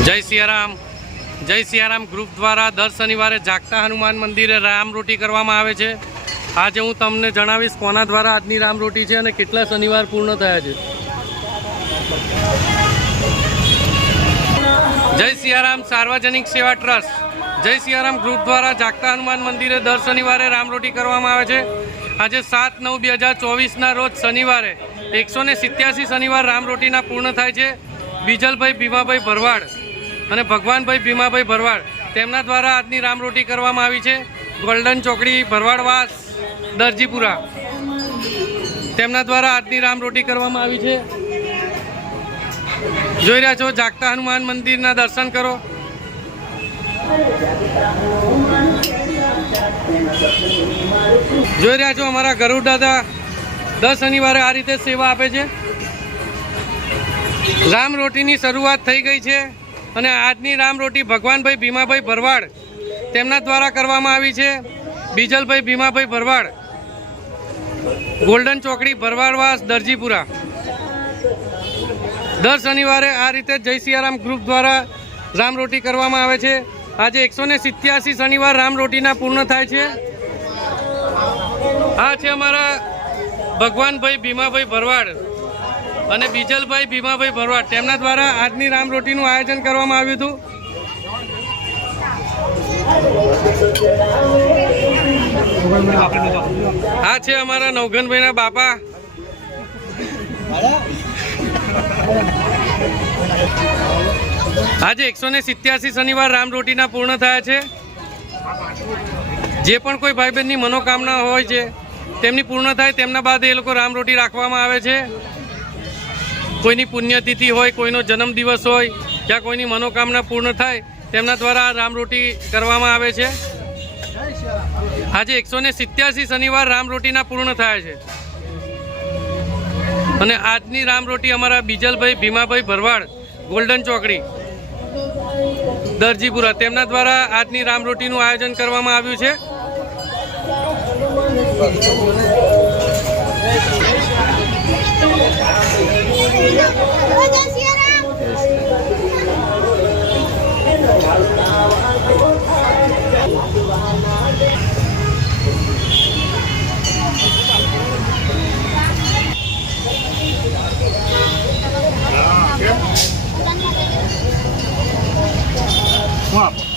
જય સિયારામ. જય સિયારામ ગ્રુપ દ્વારા દર શનિવારે જાગતા હનુમાન મંદિરે રામરોટી કરવામાં આવે છે. આજે હું તમને જણાવીશ કોના દ્વારા આજની રામરોટી છે અને કેટલા શનિવાર પૂર્ણ થયા છે. જય સિયારામ સાર્વજનિક સેવા ટ્રસ્ટ. જય સિયારામ ગ્રુપ દ્વારા જાગતા હનુમાન મંદિરે દર શનિવારે રામરોટી કરવામાં આવે છે. આજે સાત નવ બે હજાર ચોવીસના રોજ શનિવારે એકસો ને સિત્યાસી શનિવાર રામરોટીના પૂર્ણ થાય છે. બીજલભાઈ, ભીમાભાઈ ભરવાડ અને ભગવાનભાઈ ભીમાભાઈ ભરવાડ, તેમના દ્વારા આજની રામરોટી કરવામાં આવી છે. ગોલ્ડન ચોકડી, ભરવાડવાસ, દરજીપુરા. તેમના દ્વારા આજની રામરોટી કરવામાં આવી છે. જોઈ રહ્યા છો, જાગતા હનુમાન મંદિરના દર્શન કરો. જોઈ રહ્યા છો, અમારા ગરુડ દાદા દર શનિવારે આ રીતે સેવા આપે છે. રામ રોટીની શરૂઆત થઈ ગઈ છે. અને આજની રામ રોટી ભગવાનભાઈ ભીમાભાઈ ભરવાડ તેમના દ્વારા કરવામાં આવી છે. બીજલભાઈ ભીમાભાઈ ભરવાડ, ગોલ્ડન ચોકડી ભરવાડવાસ, દરજીપુરા. દર શનિવારે આ રીતે જય સિયારામ ગ્રુપ દ્વારા રામ રોટી કરવામાં આવે છે. આજે એકસો ને સિત્યાસી શનિવાર રામ રોટીના પૂર્ણ થાય છે. આ છે અમારા ભગવાનભાઈ ભીમાભાઈ ભરવાડ. અને બીજલભાઈ ભીમાભાઈ ભરવાડ, તેમના દ્વારા આજની રામ રોટીનું આયોજન કરવામાં આવ્યું હતું. આ છે અમારા નવઘનભાઈના બાપા. આજે એકસો ને સિત્યાસી શનિવાર રામ રોટીના પૂર્ણ થયા છે. જે પણ કોઈ ભાઈ બહેનની મનોકામના હોય છે, તેમની પૂર્ણ થાય, તેમના બાદ એ લોકો રામ રોટી રાખવામાં આવે છે. કોઈની પુણ્યતિથિ હોય, કોઈનો જન્મદિવસ હોય યા કોઈની મનોકામના પૂર્ણ થાય, તેમના દ્વારા રામરોટી કરવામાં આવે છે. આજે એકસો સિત્યાસી શનિવાર રામરોટીના પૂર્ણ થાય છે. અને આજની રામરોટી અમારા બીજલભાઈ ભીમાભાઈ ભરવાડ, ગોલ્ડન ચોકડી, દરજીપુરા, તેમના દ્વારા આજની રામરોટીનું આયોજન કરવામાં આવ્યું છે. Guapo.